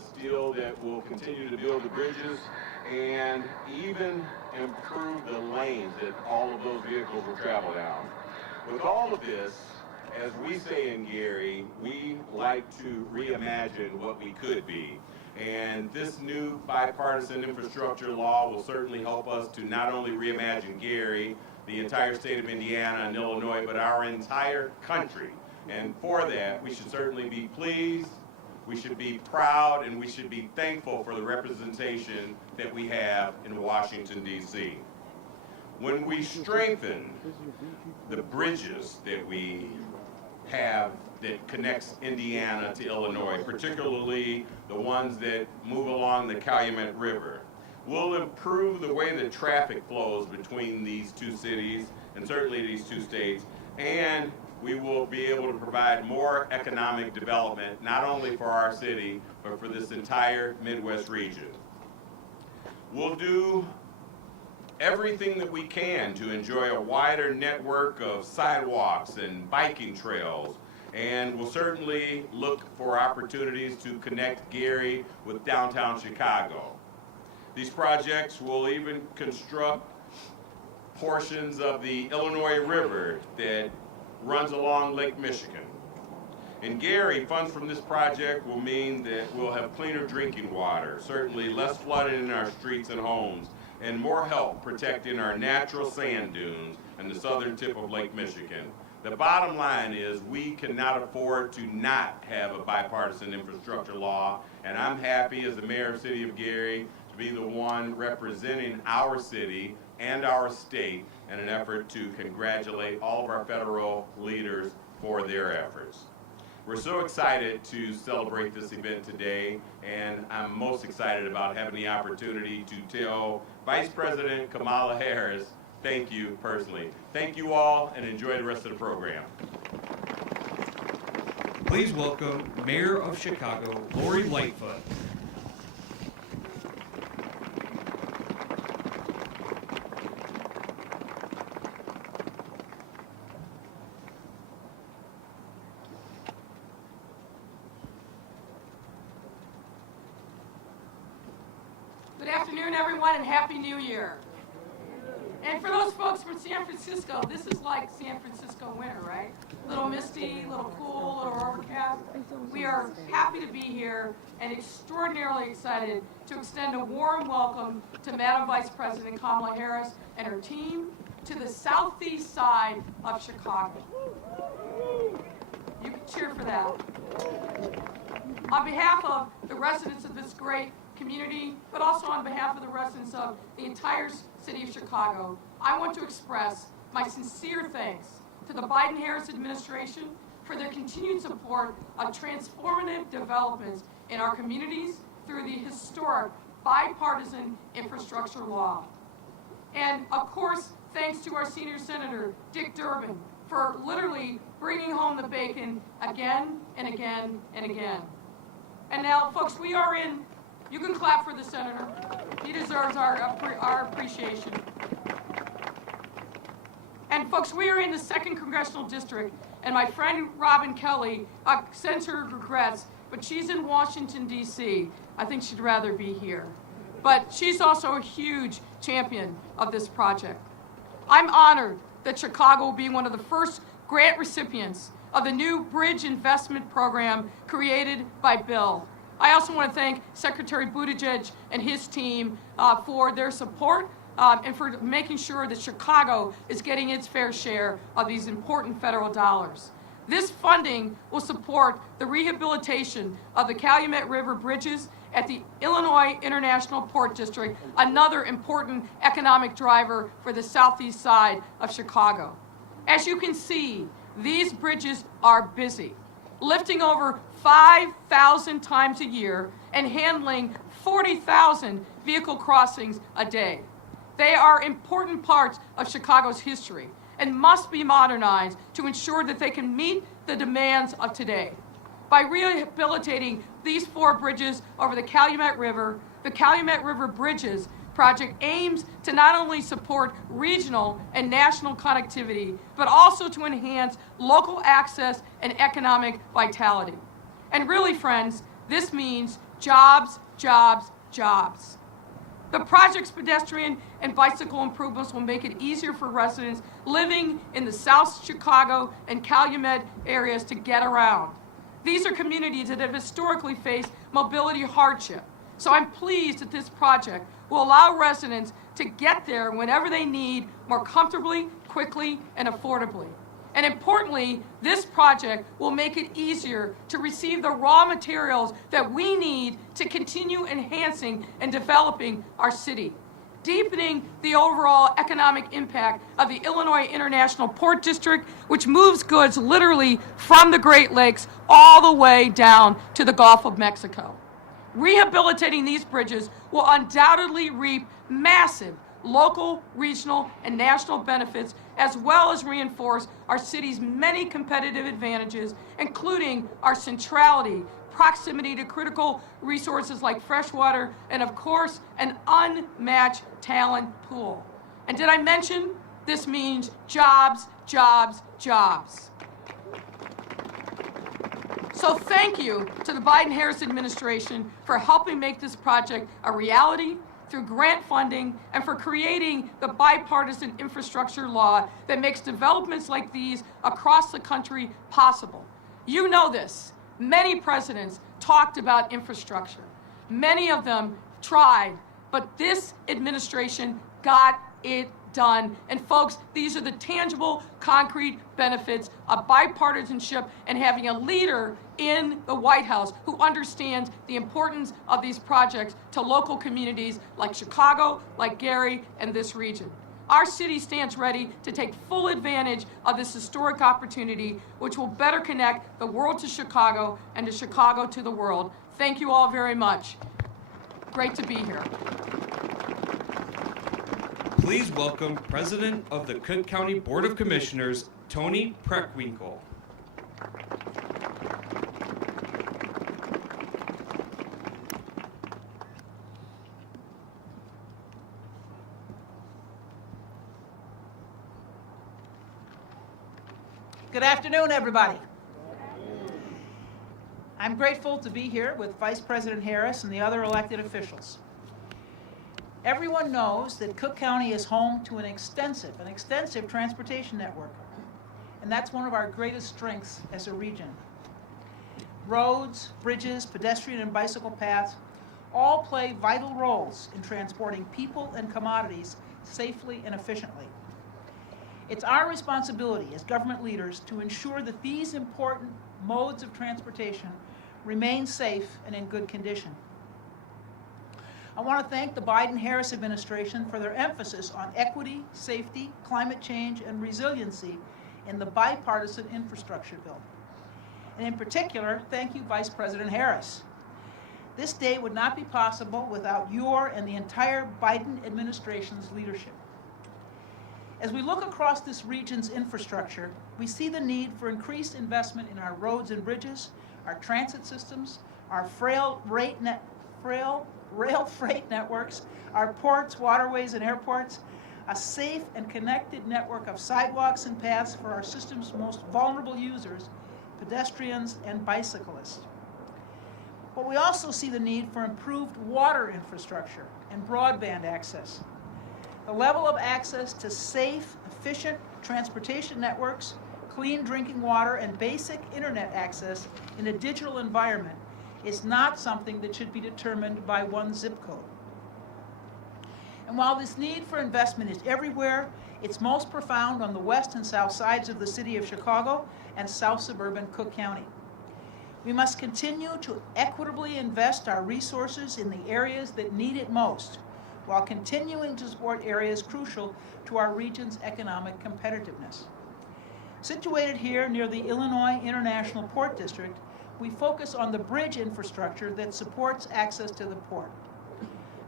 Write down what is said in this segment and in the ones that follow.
steel that will continue to build the bridges and even improve the lanes that all of those vehicles will travel down. With all of this, as we say in Gary, we like to reimagine what we could be. And this new bipartisan infrastructure law will certainly help us to not only reimagine Gary, the entire state of Indiana and Illinois, but our entire country. And for that, we should certainly be pleased, we should be proud, and we should be thankful for the representation that we have in Washington, D.C. When we strengthen the bridges that we have that connects Indiana to Illinois, particularly the ones that move along the Calumet River, we'll improve the way that traffic flows between these two cities and certainly these two states, and we will be able to provide more economic development, not only for our city, but for this entire Midwest region. We'll do everything that we can to enjoy a wider network of sidewalks and biking trails, and we'll certainly look for opportunities to connect Gary with downtown Chicago. These projects will even construct portions of the Illinois River that runs along Lake Michigan. In Gary, funds from this project will mean that we'll have cleaner drinking water, certainly less flooding in our streets and homes, and more help protecting our natural sand dunes and the southern tip of Lake Michigan. The bottom line is we cannot afford to not have a bipartisan infrastructure law, and I'm happy as the mayor of the city of Gary to be the one representing our city and our state in an effort to congratulate all of our federal leaders for their efforts. We're so excited to celebrate this event today, and I'm most excited about having the opportunity to tell Vice President Kamala Harris, thank you personally. Thank you all, and enjoy the rest of the program. Please welcome Mayor of Chicago, Lori Lightfoot. Good afternoon, everyone, and Happy New Year. And for those folks from San Francisco, this is like San Francisco winter, right? A little misty, a little cool, a little overcast. We are happy to be here and extraordinarily excited to extend a warm welcome to Madam Vice President Kamala Harris and her team to the southeast side of Chicago. You can cheer for that. On behalf of the residents of this great community, but also on behalf of the residents of the entire city of Chicago, I want to express my sincere thanks to the Biden-Harris administration for their continued support of transformative developments in our communities through the historic bipartisan infrastructure law. And of course, thanks to our senior senator, Dick Durbin, for literally bringing home the bacon again and again and again. And now, folks, we are in. You can clap for the senator. He deserves our appreciation. And folks, we are in the 2nd Congressional District, and my friend Robin Kelly sends her regrets, but she's in Washington, D.C. I think she'd rather be here. But she's also a huge champion of this project. I'm honored that Chicago will be one of the first grant recipients of the new bridge investment program created by Bill. I also want to thank Secretary Buttigieg and his team for their support and for making sure that Chicago is getting its fair share of these important federal dollars. This funding will support the rehabilitation of the Calumet River bridges at the Illinois International Port District, another important economic driver for the southeast side of Chicago. As you can see, these bridges are busy, lifting over 5,000 times a year and handling 40,000 vehicle crossings a day. They are important parts of Chicago's history and must be modernized to ensure that they can meet the demands of today. By rehabilitating these 4 bridges over the Calumet River Bridges project aims to not only support regional and national connectivity, but also to enhance local access and economic vitality. And really, friends, this means Jobs, jobs, jobs. The project's pedestrian and bicycle improvements will make it easier for residents living in the South Chicago and Calumet areas to get around. These are communities that have historically faced mobility hardship. So I'm pleased that this project will allow residents to get there whenever they need more comfortably, quickly, and affordably. And importantly, this project will make it easier to receive the raw materials that we need to continue enhancing and developing our city, deepening the overall economic impact of the Illinois International Port District, which moves goods literally from the Great Lakes all the way down to the Gulf of Mexico. Rehabilitating these bridges will undoubtedly reap massive local, regional, and national benefits, as well as reinforce our city's many competitive advantages, including our centrality, proximity to critical resources like fresh water, and of course, an unmatched talent pool. And did I mention this means jobs, jobs, jobs? So thank you to the Biden-Harris administration for helping make this project a reality through grant funding and for creating the bipartisan infrastructure law that makes developments like these across the country possible. You know this. Many presidents talked about infrastructure. Many of them tried, but this administration got it done. And folks, these are the tangible, concrete benefits of bipartisanship and having a leader in the White House who understands the importance of these projects to local communities like Chicago, like Gary, and this region. Our city stands ready to take full advantage of this historic opportunity, which will better connect the world to Chicago and to Chicago to the world. Thank you all very much. Great to be here. Please welcome President of the Cook County Board of Commissioners, Tony Preckwinkle. Good afternoon, everybody. I'm grateful to be here with Vice President Harris and the other elected officials. Everyone knows that Cook County is home to an extensive transportation network, and that's one of our greatest strengths as a region. Roads, bridges, pedestrian and bicycle paths all play vital roles in transporting people and commodities safely and efficiently. It's our responsibility as government leaders to ensure that these important modes of transportation remain safe and in good condition. I want to thank the Biden-Harris administration for their emphasis on equity, safety, climate change, and resiliency in the bipartisan infrastructure bill. And in particular, thank you, Vice President Harris. This day would not be possible without your and the entire Biden administration's leadership. As we look across this region's infrastructure, we see the need for increased investment in our roads and bridges, our transit systems, our rail freight networks, our ports, waterways, and airports, a safe and connected network of sidewalks and paths for our system's most vulnerable users, pedestrians and bicyclists. But we also see the need for improved water infrastructure and broadband access. The level of access to safe, efficient transportation networks, clean drinking water, and basic internet access in a digital environment is not something that should be determined by one zip code. And while this need for investment is everywhere, it's most profound on the west and south sides of the city of Chicago and south suburban Cook County. We must continue to equitably invest our resources in the areas that need it most, while continuing to support areas crucial to our region's economic competitiveness. Situated here near the Illinois International Port District, we focus on the bridge infrastructure that supports access to the port.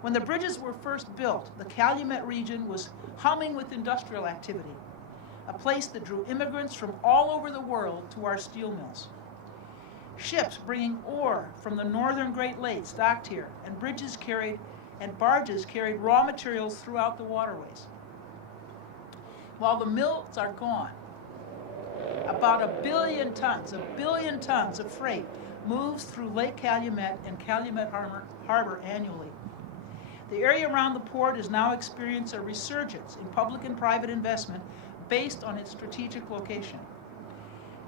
When the bridges were first built, the Calumet region was humming with industrial activity, a place that drew immigrants from all over the world to our steel mills. Ships bringing ore from the northern Great Lakes docked here, and barges carried raw materials throughout the waterways. While the mills are gone, about a billion tons of freight moves through Lake Calumet and Calumet Harbor annually. The area around the port is now experiencing a resurgence in public and private investment based on its strategic location.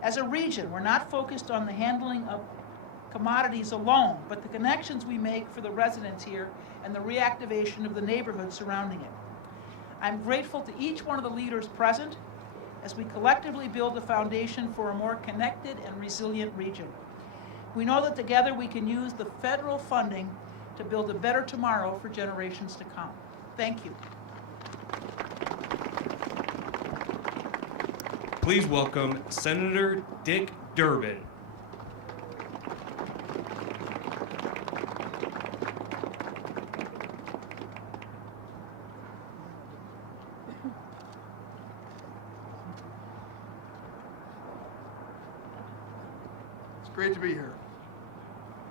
As a region, we're not focused on the handling of commodities alone, but the connections we make for the residents here and the reactivation of the neighborhood surrounding it. I'm grateful to each one of the leaders present as we collectively build a foundation for a more connected and resilient region. We know that together we can use the federal funding to build a better tomorrow for generations to come. Thank you. Please welcome Senator Dick Durbin. It's great to be here.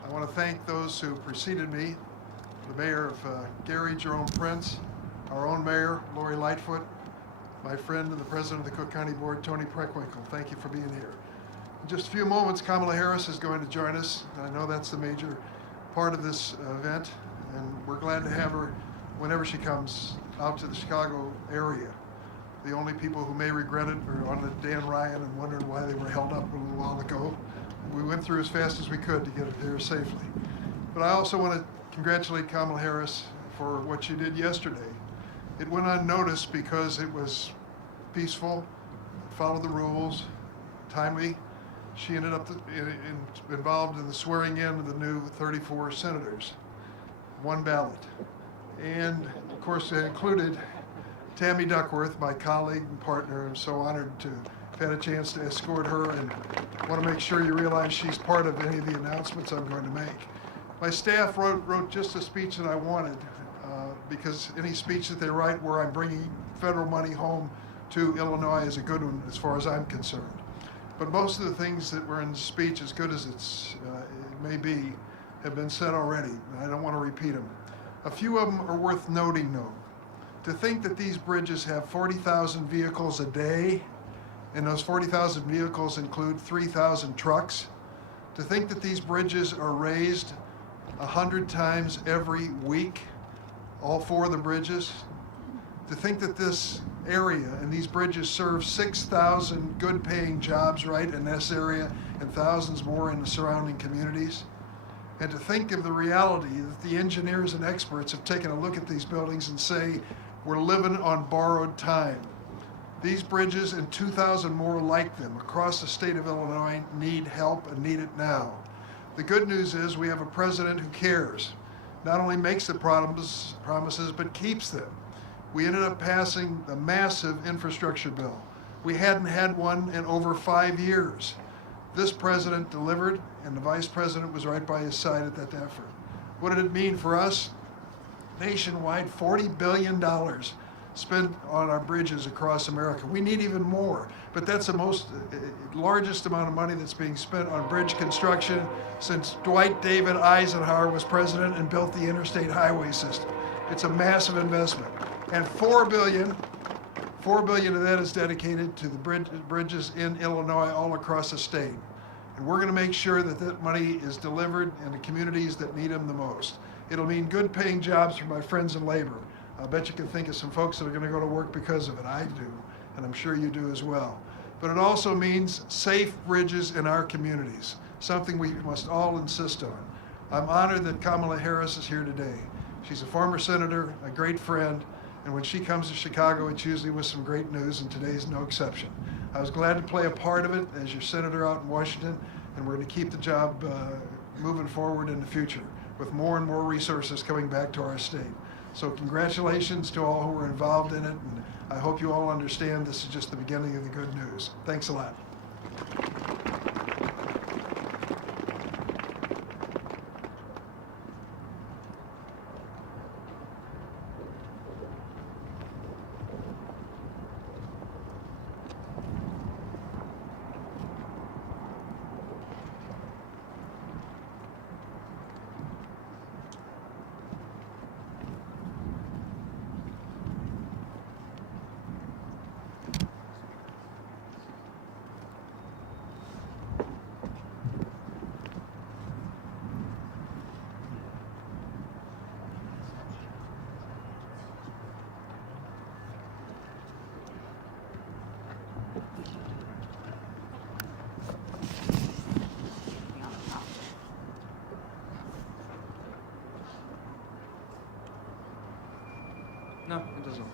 I want to thank those who preceded me, the mayor of Gary, Jerome Prince, our own mayor, Lori Lightfoot, my friend and the president of the Cook County Board, Tony Preckwinkle. Thank you for being here. In just a few moments, Kamala Harris is going to join us. I know that's the major part of this event, and we're glad to have her whenever she comes out to the Chicago area. The only people who may regret it are on the Dan Ryan and wondering why they were held up a little while ago. We went through as fast as we could to get it there safely. But I also want to congratulate Kamala Harris for what she did yesterday. It went unnoticed because it was peaceful, followed the rules, timely. She ended up involved in the swearing in of the new 34 senators, one ballot. And of course it included Tammy Duckworth, my colleague and partner. I'm so honored to have had a chance to escort her, and want to make sure you realize she's part of any of the announcements I'm going to make. My staff wrote just the speech that I wanted, because any speech that they write where I'm bringing federal money home to Illinois is a good one as far as I'm concerned. But most of the things that were in the speech, as good as it may be, have been said already, and I don't want to repeat them. A few of them are worth noting, though. To think that these bridges have 40,000 vehicles a day, and those 40,000 vehicles include 3,000 trucks. To think that these bridges are raised 100 times every week, all four of the bridges. To think that this area and these bridges serve 6,000 good-paying jobs right in this area and thousands more in the surrounding communities. And to think of the reality that the engineers and experts have taken a look at these buildings and say, we're living on borrowed time. These bridges and 2,000 more like them across the state of Illinois need help and need it now. The good news is we have a president who cares, not only makes the promises, but keeps them. We ended up passing the massive infrastructure bill. We hadn't had one in over 5 years. This president delivered, and the vice president was right by his side at that effort. What did it mean for us? Nationwide, $40 billion spent on our bridges across America. We need even more, but that's the largest amount of money that's being spent on bridge construction since Dwight David Eisenhower was president and built the interstate highway system. It's a massive investment. And $4 billion of that is dedicated to the bridges in Illinois all across the state. And we're going to make sure that that money is delivered in the communities that need them the most. It'll mean good paying jobs for my friends in labor. I bet you can think of some folks that are going to go to work because of it. I do, and I'm sure you do as well. But it also means safe bridges in our communities, something we must all insist on. I'm honored that Kamala Harris is here today. She's a former senator, a great friend, and when she comes to Chicago, it's usually with some great news, and today's no exception. I was glad to play a part of it as your senator out in Washington, and we're going to keep the job moving forward in the future with more and more resources coming back to our state. So congratulations to all who were involved in it, and I hope you all understand this is just the beginning of the good news. Thanks a lot. No, it doesn't.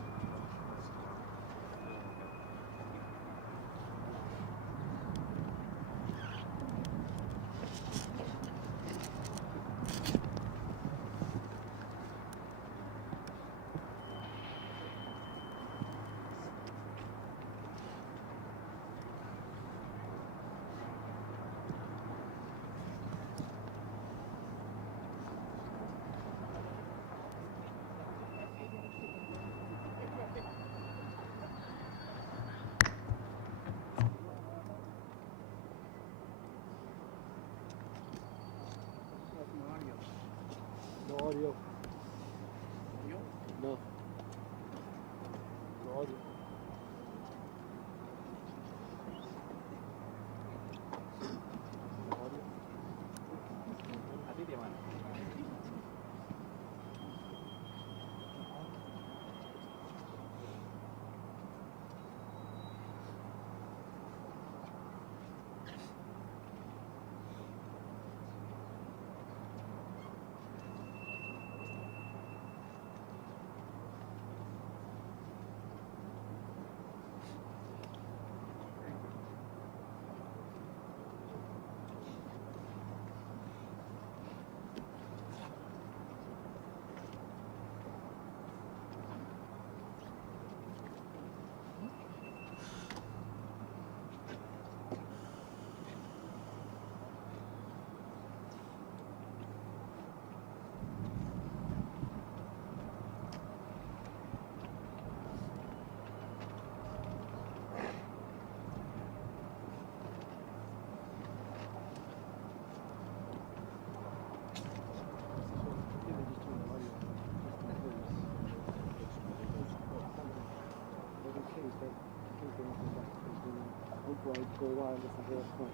No audio. No. No audio. No audio. Go around and listen to this one.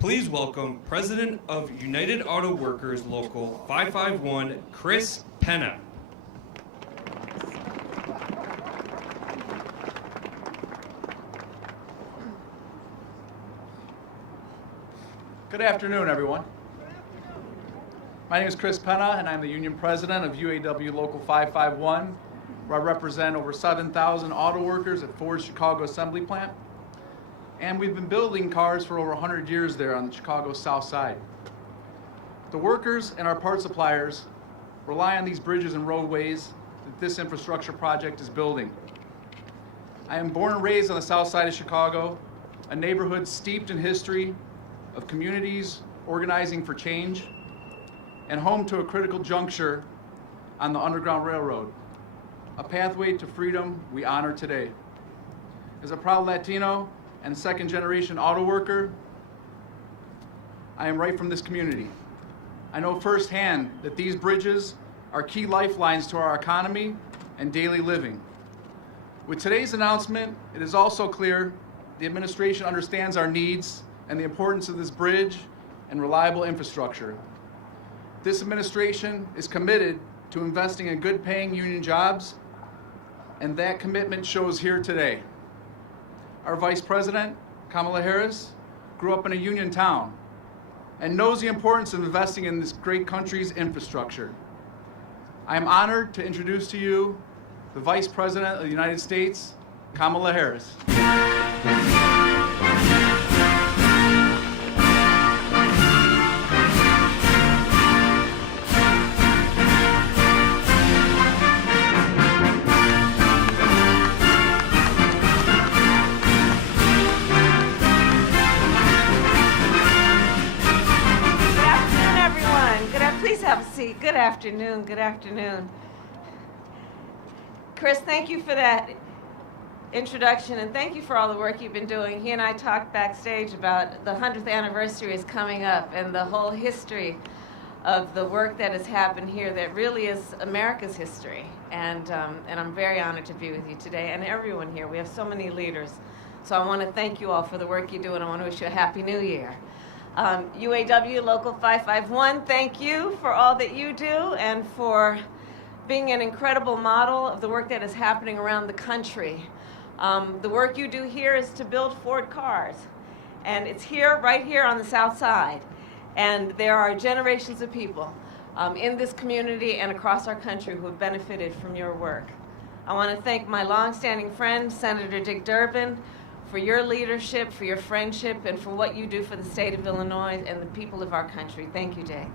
Please welcome President of United Auto Workers Local 551, Chris Penna. Good afternoon, everyone. My name is Chris Penna, and I'm the Union President of UAW Local 551, where I represent over 7,000 auto workers at Ford's Chicago Assembly Plant. And we've been building cars for over 100 years there on the Chicago South Side. The workers and our part suppliers rely on these bridges and roadways that this infrastructure project is building. I am born and raised on the South Side of Chicago, a neighborhood steeped in history of communities organizing for change, and home to a critical juncture on the Underground Railroad, a pathway to freedom we honor today. As a proud Latino and second-generation auto worker, I am right from this community. I know firsthand that these bridges are key lifelines to our economy and daily living. With today's announcement, it is also clear the administration understands our needs and the importance of this bridge and reliable infrastructure. This administration is committed to investing in good-paying union jobs, and that commitment shows here today. Our Vice President, Kamala Harris, grew up in a union town and knows the importance of investing in this great country's infrastructure. I am honored to introduce to you the Vice President of the United States, Kamala Harris. afternoon. Good afternoon. Chris, thank you for that introduction, and thank you for all the work you've been doing. He and I talked backstage about the 100th anniversary is coming up and the whole history of the work that has happened here that really is America's history. And I'm very honored to be with you today and everyone here. We have so many leaders. So I want to thank you all for the work you do, and I want to wish you a Happy New Year. UAW Local 551, thank you for all that you do and for being an incredible model of the work that is happening around the country. The work you do here is to build Ford cars, and it's here, right here on the South Side. And there are generations of people in this community and across our country who have benefited from your work. I want to thank my longstanding friend, Senator Dick Durbin, for your leadership, for your friendship, and for what you do for the state of Illinois and the people of our country. Thank you, Dick.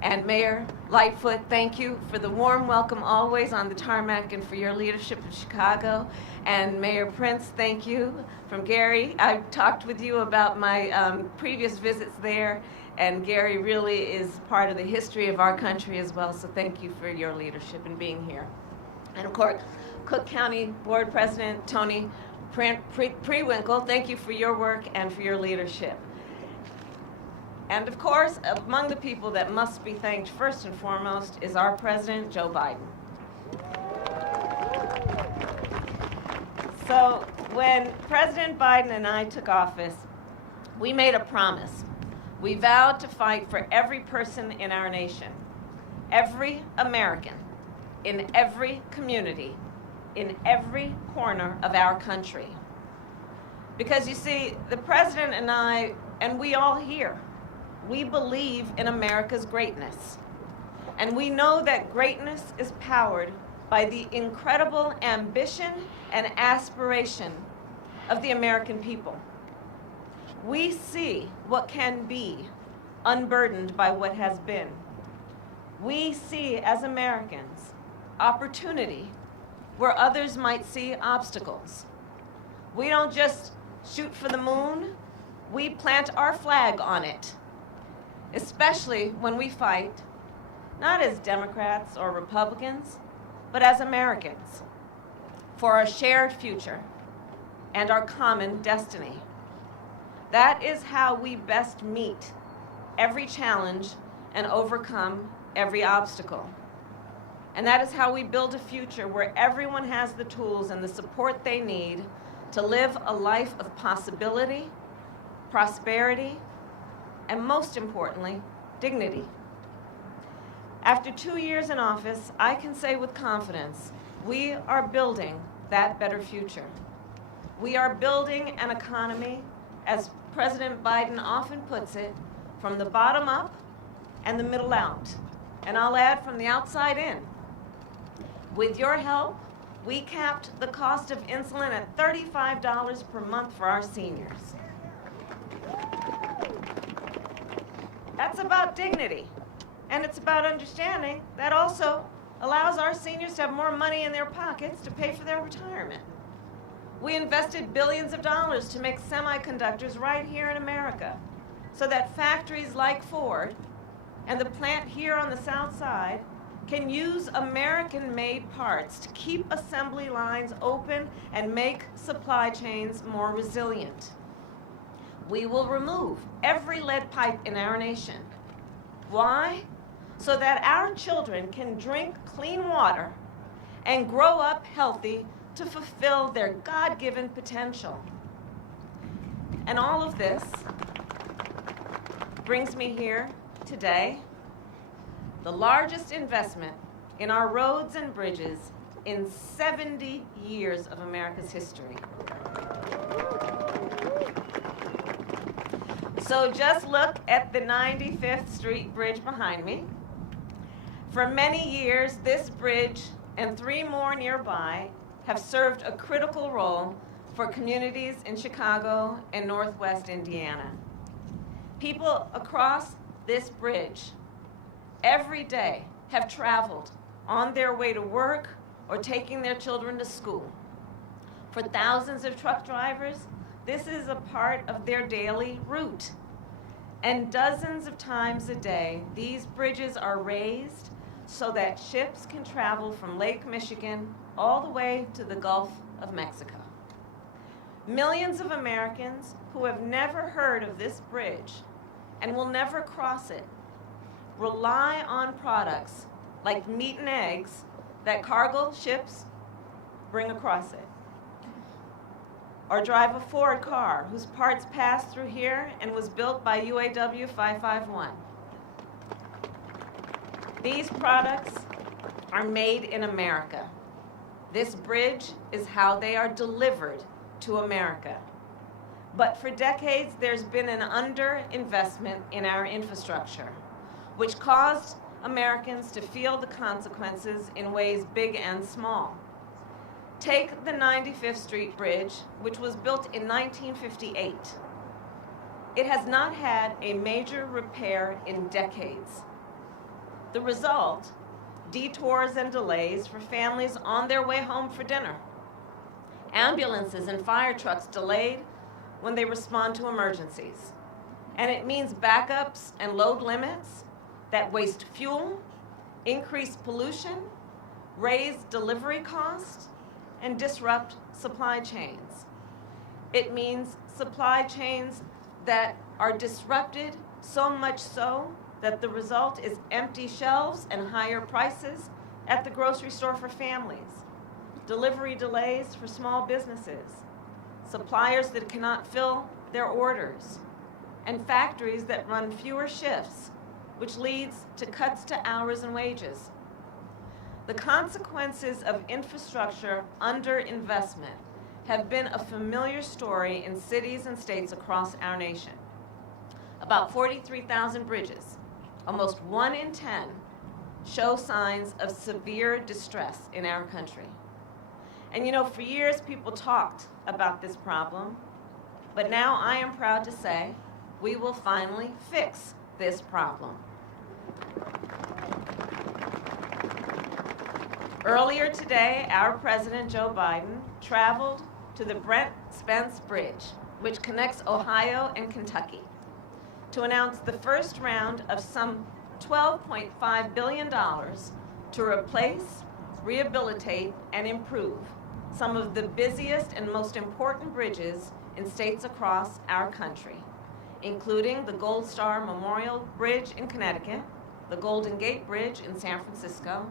And Mayor Lightfoot, thank you for the warm welcome always on the tarmac and for your leadership in Chicago. And Mayor Prince, thank you from Gary. I've talked with you about my previous visits there, and Gary really is part of the history of our country as well, so thank you for your leadership and being here. And of course, Cook County Board President Tony Preckwinkle, thank you for your work and for your leadership. And of course, among the people that must be thanked first and foremost is our President, Joe Biden. So when President Biden and I took office, we made a promise. We vowed to fight for every person in our nation, every American, in every community, in every corner of our country. Because you see, the President and I, and we all here, we believe in America's greatness. And we know that greatness is powered by the incredible ambition and aspiration of the American people. We see what can be unburdened by what has been. We see, as Americans, opportunity where others might see obstacles. We don't just shoot for the moon, we plant our flag on it, especially when we fight, not as Democrats or Republicans, but as Americans, for our shared future and our common destiny. That is how we best meet every challenge and overcome every obstacle. And that is how we build a future where everyone has the tools and the support they need to live a life of possibility, prosperity, and most importantly, dignity. After 2 years in office, I can say with confidence, we are building that better future. We are building an economy, as President Biden often puts it, from the bottom up and the middle out. And I'll add, from the outside in. With your help, we capped the cost of insulin at $35 per month for our seniors. That's about dignity. And it's about understanding that also allows our seniors to have more money in their pockets to pay for their retirement. We invested billions of dollars to make semiconductors right here in America so that factories like Ford and the plant here on the South Side can use American-made parts to keep assembly lines open and make supply chains more resilient. We will remove every lead pipe in our nation. Why? So that our children can drink clean water and grow up healthy to fulfill their God-given potential. And all of this brings me here today, the largest investment in our roads and bridges in 70 years of America's history. So just look at the 95th Street Bridge behind me. For many years, this bridge and 3 more nearby have served a critical role for communities in Chicago and Northwest Indiana. People across this bridge every day have traveled on their way to work or taking their children to school. For thousands of truck drivers, this is a part of their daily route. And dozens of times a day, these bridges are raised so that ships can travel from Lake Michigan all the way to the Gulf of Mexico. Millions of Americans who have never heard of this bridge and will never cross it rely on products like meat and eggs that cargo ships bring across it. Or drive a Ford car whose parts passed through here and was built by UAW 551. These products are made in America. This bridge is how they are delivered to America. But for decades, there's been an underinvestment in our infrastructure, which caused Americans to feel the consequences in ways big and small. Take the 95th Street Bridge, which was built in 1958. It has not had a major repair in decades. The result, detours and delays for families on their way home for dinner. Ambulances and fire trucks delayed when they respond to emergencies. And it means backups and load limits that waste fuel, increase pollution, raise delivery costs, and disrupt supply chains. It means supply chains that are disrupted so much so that the result is empty shelves and higher prices at the grocery store for families, delivery delays for small businesses, suppliers that cannot fill their orders, and factories that run fewer shifts, which leads to cuts to hours and wages. The consequences of infrastructure underinvestment have been a familiar story in cities and states across our nation. About 43,000 bridges, almost 1 in 10, show signs of severe distress in our country. And you know, for years people talked about this problem, but now I am proud to say we will finally fix this problem. Earlier today, our President Joe Biden traveled to the Brent Spence Bridge, which connects Ohio and Kentucky, to announce the first round of some $12.5 billion to replace, rehabilitate, and improve some of the busiest and most important bridges in states across our country, including the Gold Star Memorial Bridge in Connecticut, the Golden Gate Bridge in San Francisco,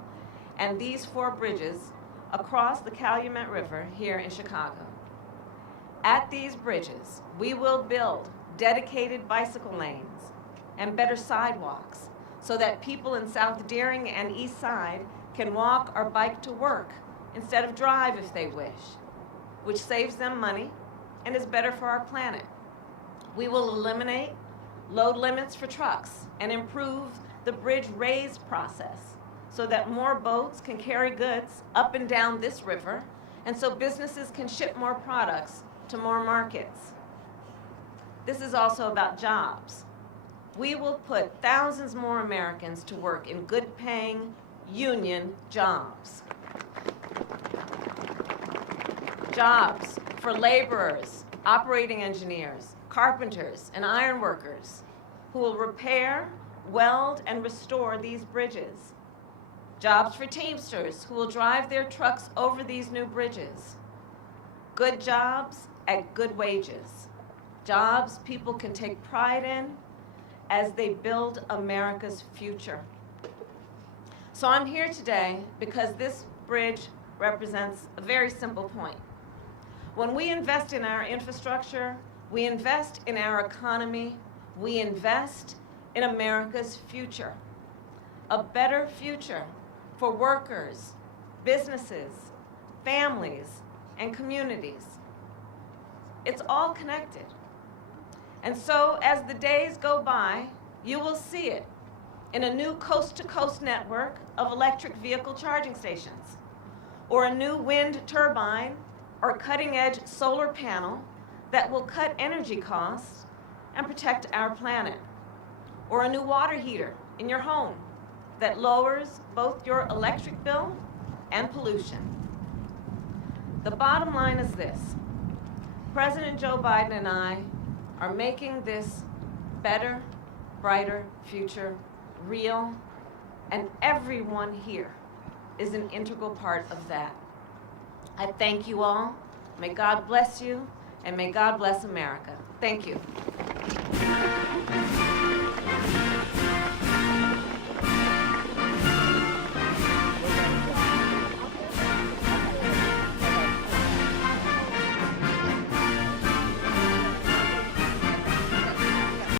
and these 4 bridges across the Calumet River here in Chicago. At these bridges, we will build dedicated bicycle lanes and better sidewalks so that people in South Deering and East Side can walk or bike to work instead of drive if they wish, which saves them money and is better for our planet. We will eliminate load limits for trucks and improve the bridge raise process so that more boats can carry goods up and down this river, and so businesses can ship more products to more markets. This is also about jobs. We will put thousands more Americans to work in good-paying union jobs. Jobs for laborers, operating engineers, carpenters, and iron workers who will repair, weld, and restore these bridges. Jobs for Teamsters who will drive their trucks over these new bridges. Good jobs at good wages. Jobs people can take pride in as they build America's future. So I'm here today because this bridge represents a very simple point. When we invest in our infrastructure, we invest in our economy, we invest in America's future. A better future for workers, businesses, families, and communities. It's all connected. And so as the days go by, you will see it in a new coast-to-coast network of electric vehicle charging stations, or a new wind turbine or cutting-edge solar panel that will cut energy costs and protect our planet, or a new water heater in your home that lowers both your electric bill and pollution. The bottom line is this: President Joe Biden and I are making this better, brighter future real And everyone here is an integral part of that. I thank you all. May God bless you, and may God bless America. Thank you.